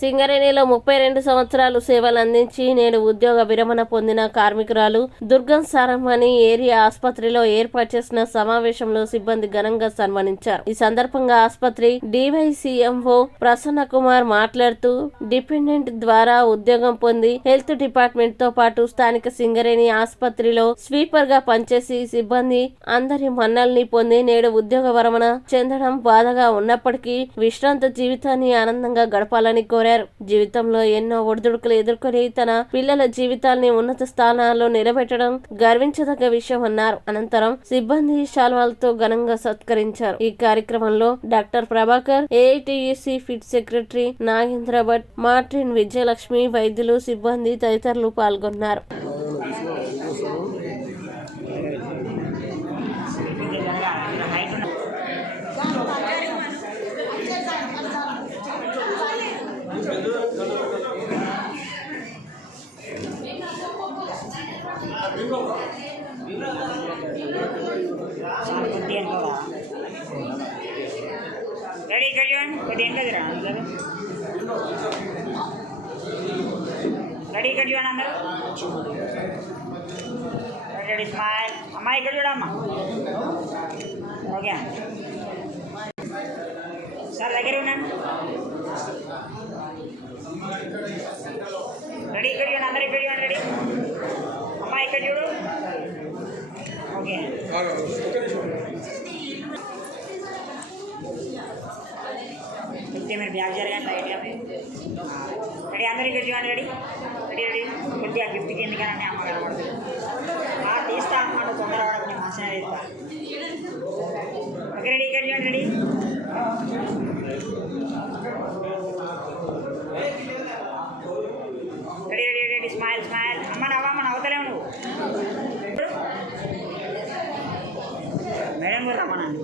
సింగరేణిలో 32 సంవత్సరాలు సేవలు అందించి నేడు ఉద్యోగ విరమణ పొందిన కార్మికురాలు దుర్గం సారమ్మని ఏరియా ఆసుపత్రిలో ఏర్పాటు చేసిన సమావేశంలో సిబ్బంది ఘనంగా సన్మానించారు. ఈ సందర్భంగా ఆసుపత్రి డివైసీఎంఓ ప్రసన్న కుమార్ మాట్లాడుతూ డిపెండెంట్ ద్వారా ఉద్యోగం పొంది హెల్త్ డిపార్ట్మెంట్ తో పాటు స్థానిక సింగరేణి ఆసుపత్రిలో స్వీపర్ గా పనిచేసి సిబ్బంది అందరి మన్నల్ని పొంది నేడు ఉద్యోగ విరమణ చెందడం బాధగా ఉన్నప్పటికీ విశ్రాంత జీవితాన్ని ఆనందంగా గడపాలని కోరారు. జీవితంలో ఎన్నో ఒడిదుడుకులు ఎదుర్కొని తన పిల్లల జీవితాల్ని ఉన్నత స్థానాల్లో నిలబెట్టడం గర్వించదగ్గ విషయం అన్నారు. అనంతరం సిబ్బంది శాల్వాలతో ఘనంగా సత్కరించారు. ఈ కార్యక్రమంలో డాక్టర్ ప్రభాకర్, ఏఐటియుసి ఫిట్ సెక్రటరీ నాగేంద్ర భట్, మార్టిన్, విజయలక్ష్మి, వైద్యులు, సిబ్బంది తదితరులు పాల్గొన్నారు. రెడీ కడియాన్ కొద్ది ఎంకదిరా రెడీ కడియాన్ అందరూ రెడీ స్మైల్ అమ్మా ఇక్కడ చూడమ్మా ఓకే సార్ దగ్గర ఉన్నాను రెడీ ఇక్కడ చూడండి అందరు ఇక్కడ చూడండి రెడీ అమ్మా ఇక్కడ చూడు ఓకే మీరు బ్యాగ్ జరగండి లైట్గా రెడీ అందరు ఇక్కడ చూడండి రెడీ రెడీ రెడీ కొద్దిగా గిఫ్ట్కి ఎందుకని అమ్మ కనబడుతుంది తీస్తా అన్నమాట తొందర పడకుండా మంచిగా తీస్తా ఓకే రెడీ ఇక్కడ చూడండి ready ready ready ready smile smile అమ్మ నవ్వమ్మ నవ్వుతలేవు నువ్వు మేడం కూడా రమ్మనండి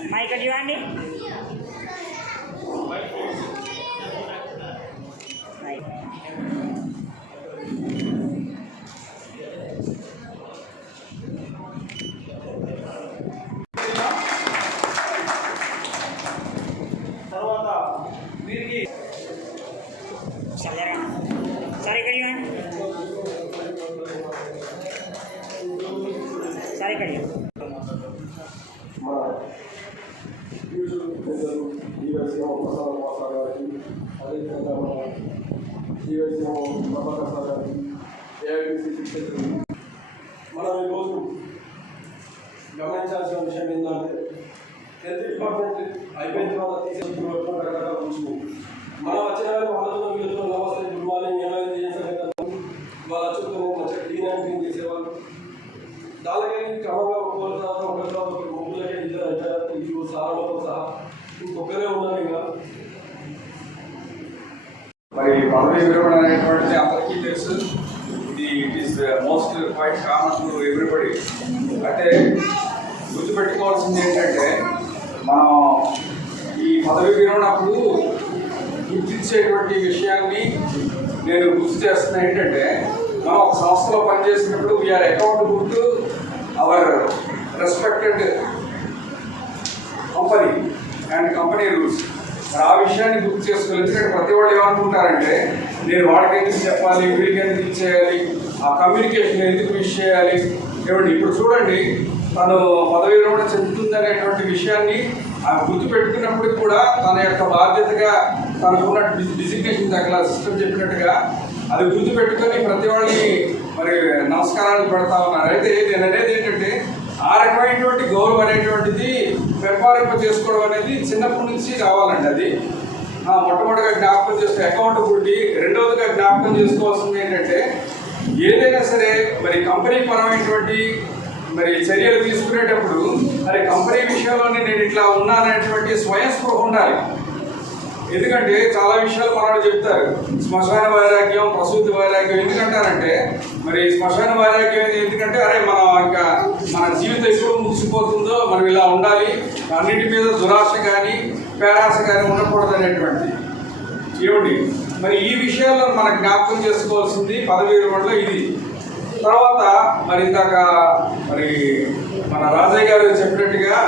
అమ్మా ఇక్కడ చూడండి సరే ఇక్కడ చూడండి సరే ఇక్కడ మనం ఈరోజు గమనించాల్సిన విషయం ఏంటంటే హెల్త్ డిపార్ట్మెంట్ అయిపోయిన తర్వాత తీసుకుంటున్న రకరకాల ఉంచుకో మనం వచ్చిన వాళ్ళతో వీళ్ళతో నమస్తే గుడ్ మార్నింగ్ ఏమైనా చేసేవాళ్ళు వాళ్ళు వచ్చుకుని మంచిగా క్లీన్ అండ్ క్లీన్ చేసేవాళ్ళు దానికి క్రమంగా ఒకరి ముగ్గులకే ఇద్దరు అయితే ఇటు సారలతో సహా ఇంకొకరే ఉన్నారు. ఇంకా మరి పదవి విరమణ అనేటువంటిది అందరికీ తెలుసు. It is most quite common to everybody. అంటే గుర్తుపెట్టుకోవాల్సింది ఏంటంటే మనం ఈ పదవి విరమణప్పుడు గుర్తించేటువంటి విషయాన్ని నేను గుర్తు చేస్తున్నా ఏంటంటే మనం ఒక సంస్థలో పనిచేసినప్పుడు we are accountable to our respected company and company rules. మరి ఆ విషయాన్ని గుర్తు చేసుకోవాలి. ఎందుకంటే ప్రతి వాళ్ళు ఏమనుకుంటారంటే నేను వాడికి ఎందుకు చెప్పాలి, వీడికి ఎందుకు ఇచ్చేయాలి, ఆ కమ్యూనికేషన్ ఎందుకు మిస్ చేయాలి. ఏమండి ఇప్పుడు చూడండి, తను పదవి విరమణ చెందుతుందనేటువంటి విషయాన్ని గుర్తుపెట్టుకున్నప్పటికి కూడా తన యొక్క బాధ్యతగా తనకున్న డిజిగ్నేషన్ దగ్గర సిస్టమ్ చెప్పినట్టుగా అది గుర్తుపెట్టుకొని ప్రతి వాళ్ళని మరి నమస్కారాలు పెడతా ఉన్నారు. అయితే నేను అనేది ఏంటంటే ఆ రకమైనటువంటి గౌరవం అనేటువంటిది పెంపొందింప చేసుకోవడం అనేది చిన్నప్పటి నుంచి రావాలండి. అది మొట్టమొదటిగా జ్ఞాపకం చేసుకునే అకౌంటబిలిటీ. రెండవదిగా జ్ఞాపకం చేసుకోవాల్సింది ఏంటంటే ఏదైనా సరే మరి కంపెనీ పరమైనటువంటి మరి చర్యలు తీసుకునేటప్పుడు మరి కంపెనీ విషయంలోనే నేను ఇట్లా ఉన్నాననేటువంటి స్వయం స్పృహ ఉండాలి. ఎందుకంటే చాలా విషయాలు మనవాళ్ళు చెప్తారు. శ్మశాన వైరాగ్యం, ప్రసూతి వైరాగ్యం ఎందుకంటారంటే మరి శ్మశాన వైరాగ్యం ఎందుకంటే అరే మనం ఇంకా మన జీవితం ఎప్పుడు ముగిసిపోతుందో మనం ఇలా ఉండాలి, అన్నింటి మీద దురాశ కానీ పేరాశ కానీ ఉండకూడదు అనేటువంటిది. ఏమిటి మరి ఈ విషయాల్లో మనం జ్ఞాపకం చేసుకోవాల్సింది పదవి విరమణలో ఇది. తర్వాత మరి ఇందాక మరి మన రాజయ్య గారు చెప్పినట్టుగా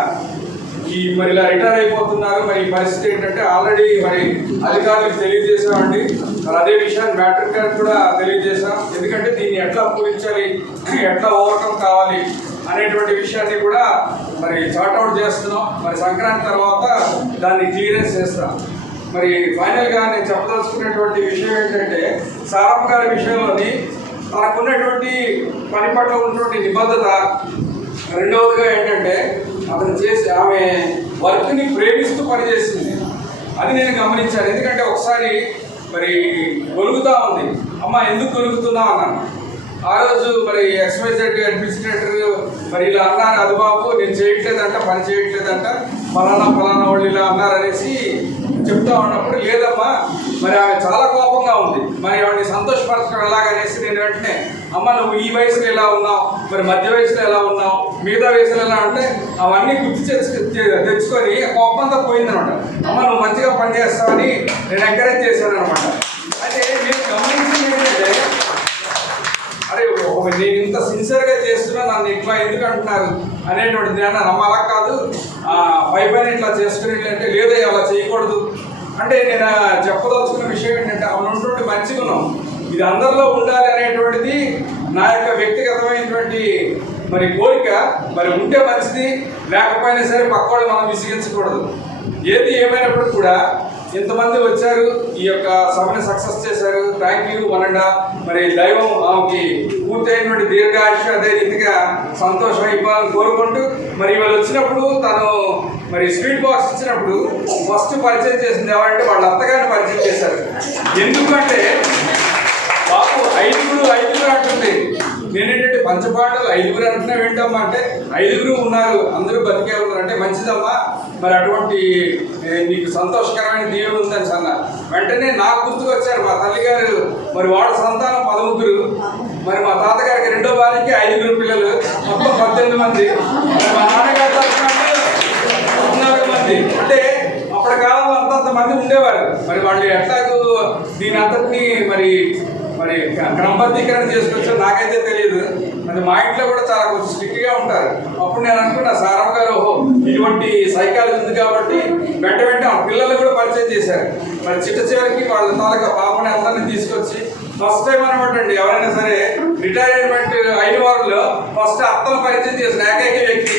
మరి ఇలా రిటైర్ అయిపోతున్నారు. మరి ఈ పరిస్థితి ఏంటంటే ఆల్రెడీ మరి అధికారులకు తెలియజేసామండి. మరి అదే విషయాన్ని మ్యాటర్ గారు కూడా తెలియజేశాం. ఎందుకంటే దీన్ని ఎట్లా పూరించాలి, ఎట్లా ఓవర్కమ్ కావాలి అనేటువంటి విషయాన్ని కూడా మరి చార్ట్అవుట్ చేస్తున్నాం. మరి సంక్రాంతి తర్వాత దాన్ని క్లియరెన్స్ చేస్తాం. మరి ఫైనల్గా నేను చెప్పదలుచుకున్నటువంటి విషయం ఏంటంటే సారమ్మ గారి విషయంలోని తనకున్నటువంటి పని పట్ల ఉన్నటువంటి నిబద్ధత, రెండవదిగా ఏంటంటే అతను చేసి ఆమె వర్క్ని ప్రేమిస్తూ పనిచేసింది. అది నేను గమనించాను. ఎందుకంటే ఒకసారి మరి గొలుగుతూ ఉంది, అమ్మ ఎందుకు గొలుగుతున్నావు అన్నాను. ఆ రోజు మరి ఎక్స్వైజెడ్ అడ్మినిస్ట్రేటర్ మరి ఇలా అన్నారు, అది బాబు నేను చేయట్లేదంట, పని చేయట్లేదంట, ఫలానా వాళ్ళు ఇలా అన్నారనేసి చెప్తా ఉన్నప్పుడు, లేదమ్మా మరి ఆమె చాలా కోపంగా ఉంది, మరి ఆవిడని సంతోషపరచడం ఎలాగనేసి నేను వెంటనే, అమ్మ నువ్వు ఈ వయసులో ఎలా ఉన్నావు, మరి మధ్య వయసులో ఎలా ఉన్నావు, మిగతా వయసులో ఎలా అంటే అవన్నీ గుర్తు తెచ్చుకొని కోపంతో పోయిందనమాట. అమ్మ నువ్వు మంచిగా పని చేస్తావని నేను ఎంకరేజ్ చేశాను అనమాట. అయితే నేను గమనించింది ఏంటంటే, అరే నేను ఇంత సిన్సియర్గా చేస్తున్నా నన్ను ఇట్లా ఎందుకు అంటున్నారు అనేటువంటిది అన్నాను. అమ్మ అలా కాదు, పైపైన ఇట్లా చేసుకునేది అంటే లేదా అలా చేయకూడదు అంటే నేను చెప్పదలుచుకున్న విషయం ఏంటంటే ఆమె ఉన్నటువంటి మంచి గుణం ఇది అందరిలో ఉండాలి అనేటువంటిది నా యొక్క వ్యక్తిగతమైనటువంటి మరి కోరిక. మరి ఉంటే మంచిది, లేకపోయినా సరే పక్కోళ్ళు మనం విసిగించకూడదు. ఏది ఏమైనప్పుడు కూడా ఎంతమంది వచ్చారు, ఈ యొక్క సభని సక్సెస్ చేశారు, థ్యాంక్ యూ వనండా. మరి దైవం ఆమెకి పూర్తయినటువంటి దీర్ఘాయుష అదే రీతిగా సంతోషం ఇవ్వాలని కోరుకుంటూ, మరి ఇవాళ వచ్చినప్పుడు తను మరి స్వీట్ బాక్స్ ఇచ్చినప్పుడు ఫస్ట్ పరిచయం చేసింది ఎవరంటే వాళ్ళ అత్తగారిని పరిచయం చేశారు. ఎందుకంటే బాబు ఐదుగురు అంటుంది, నేనేంటంటే పంచపాండవులు ఐదుగురు అంటున్నా వింటామా అంటే ఐదుగురు ఉన్నారు, అందరూ బతికే ఉన్నారు అంటే మంచిదమ్మా, మరి అటువంటి నీకు సంతోషకరమైన దీవెన ఉందని అన్న వెంటనే నాకు గుర్తుకు వచ్చారు మా తల్లిగారు. మరి వాళ్ళ సంతానం 13, మరి మా తాతగారికి రెండో వారికి 5 పిల్లలు, మొత్తం 18 మంది. మరి మా నాన్నగారి తరఫున 14 మంది. అంటే అప్పటి కాలంలో అంతంతమంది ఉండేవారు. మరి వాళ్ళు ఎట్లాగూ దీని అంతటినీ మరి క్రమబద్ధీకరణ చేసుకొచ్చారు నాకైతే తెలియదు. మరి మా ఇంట్లో కూడా చాలా కొంచెం స్ట్రిక్ట్గా ఉంటారు. అప్పుడు నేను అనుకున్నా సారమ్మ గారు ఓహో ఇటువంటి సైకాలజీ ఉంది కాబట్టి వెంట ఆ పిల్లలు కూడా పరిచయం చేశారు. మరి చివరికి వాళ్ళ తాలూకా పాపని అందరినీ తీసుకొచ్చి ఫస్ట్ టైం అనమాట అండి, ఎవరైనా సరే రిటైర్మెంట్ అయిన వారిలో ఫస్ట్ అత్తలు పరిచయం చేసిన ఏకైక వ్యక్తి.